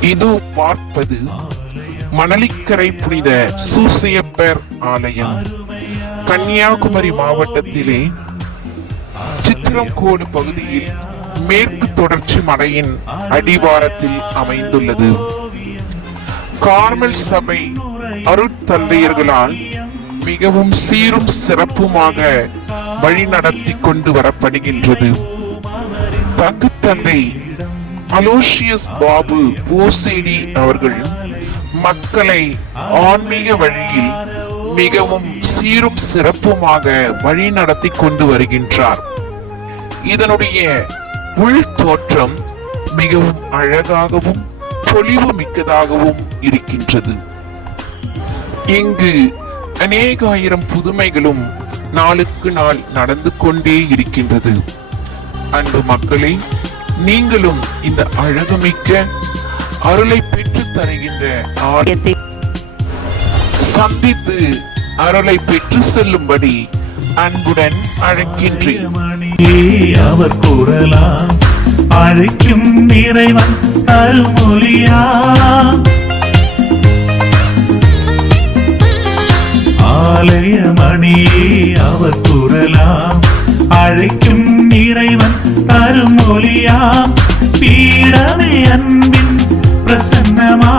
இது பார்ப்பது மணலிக்கரை புனித சூசையப்பர் ஆலயம். கன்னியாகுமரி மாவட்டத்திலே சித்திரங்கோடு பகுதியில் மேற்கு தொடர்ச்சி மலையின் அடிவாரத்தில் அமைந்துள்ளது. கார்மல் சபை அருட்தந்தையர்களால் மிகவும் சீரும் சிறப்புமாக வழிநடத்தி கொண்டு வரப்படுகின்றது. தங்கு தந்தை அலோசியஸ் பாபு போசேடி அவர்கள் மக்களை ஆன்மீக வழியில் மிகவும் சீரும் சிறப்புமாக வழி நடத்தி கொண்டு வருகின்றார். இதனுடைய உள் தோற்றம் மிகவும் அழகாகவும் பொலிவு மிக்கதாகவும் இருக்கின்றது. இங்கு அநேகாயிரம் புதுமைகளும் நாளுக்கு நாள் நடந்து கொண்டே இருக்கின்றது. அன்பு மக்களே, நீங்களும் இந்த அழகுமிக்க அருளை பெற்று தருகின்ற ஆலயத்தை சந்தித்து அருளை பெற்று செல்லும்படி அன்புடன் அழைக்கின்றேன். அவர் கூறலாம் அழைக்கும் இறைவன் அருள்மொழியா. ஆலயமணியே அவர் கூறலாம் அழைக்கும் இறைவன் அருள்மொழியா. பீடமே அன்பின் பிரசன்னமா